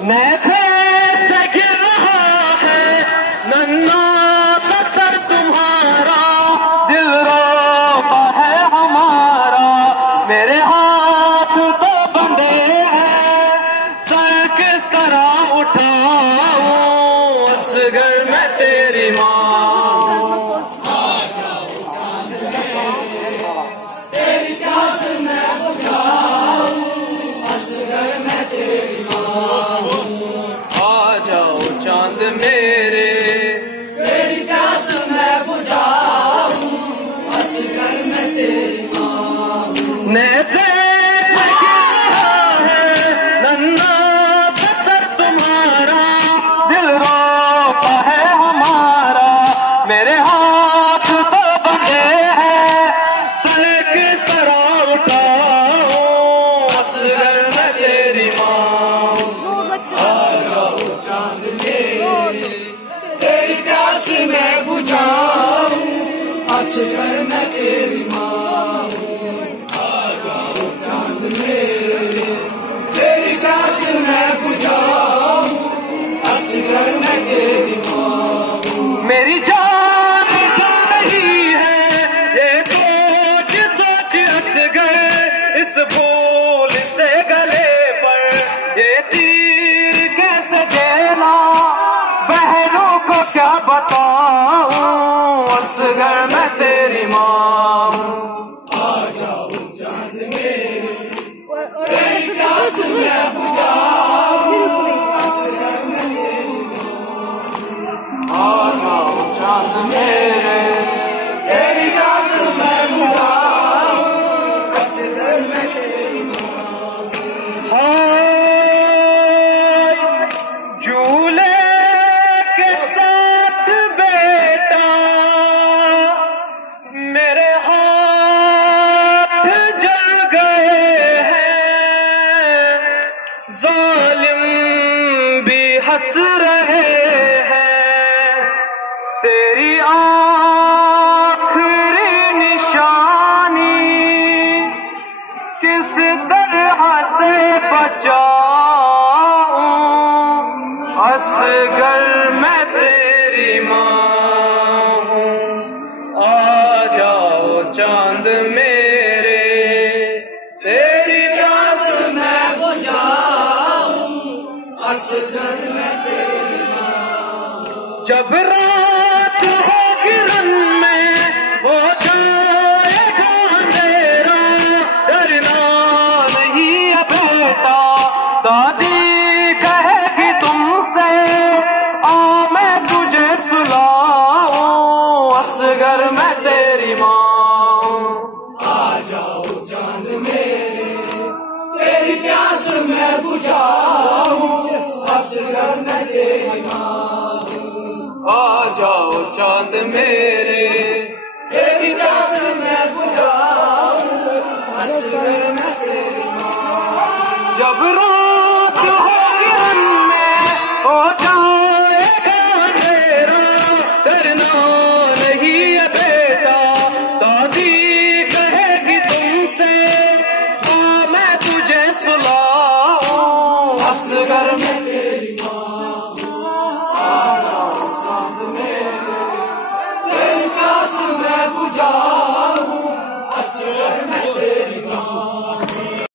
मैं से गिर रहा है नन्ना सा सर तुम्हारा, दिल रोता है हमारा, मेरे हाथ तो बंधे हैं, सर किस तरह उठाऊं असगर मैं तेरी माँ। तेरी प्यास मैं बुझाऊं असगर मैं तेरी माँ। आ जाओ चांद मेरे, तेरी प्यास मैं बुझाऊं असगर मैं तेरी माँ। मैं देख रहा है नन्ना सा सर तुम्हारा, दिल रोता है हमारा, मेरे हाथ तो बंधे हैं, सर किस तरह उठाऊं असगर मैं तेरी माँ। चांद मेरे, तेरी प्यास मैं बुझाऊं असगर मैं तेरी माँ। चांद मेरे, तेरी प्यास मैं बुझाऊं असगर मैं तेरी माँ। मेरी जान जा रही है ये सोच सोच असगर, इस फूल से गले पर ये तीर कैसे देना, बहनों को क्या बताऊं असगर मैं तेरी माँ। चांद मेरे, तेरी प्यास मैं बुझाऊं असगर मैं तेरी माँ। आ जाओ चांद मेरे, तेरी प्यास मैं बुझाऊं असगर मैं तेरी हाय झूले के साथ बेटा मेरे हाथ जल गए हैं, जालिम भी हंस रहे हैं, तेरी आखिरी निशानी किस तरह से बचाऊं असगर मैं तेरी माँ हूँ। आ जाओ चांद मेरे, तेरी प्यास मैं बुझाऊं असगर मैं तेरी माँ। जब रात होगी रन में हो जाएगा अंधेरा, डरना नहीं है बेटा, दादी कहेगी तुमसे आ मैं तुझे सुलाऊं असगर मैं तेरी माँ। आ जाओ चांद मेरे, तेरी प्यास मैं बुझाऊं असगर मैं तेरी माँ। आ जाओ चांद मेरे, तेरी प्यास मैं बुझाऊं असगर मैं तेरी माँ। जब रात होगी रन में हो जा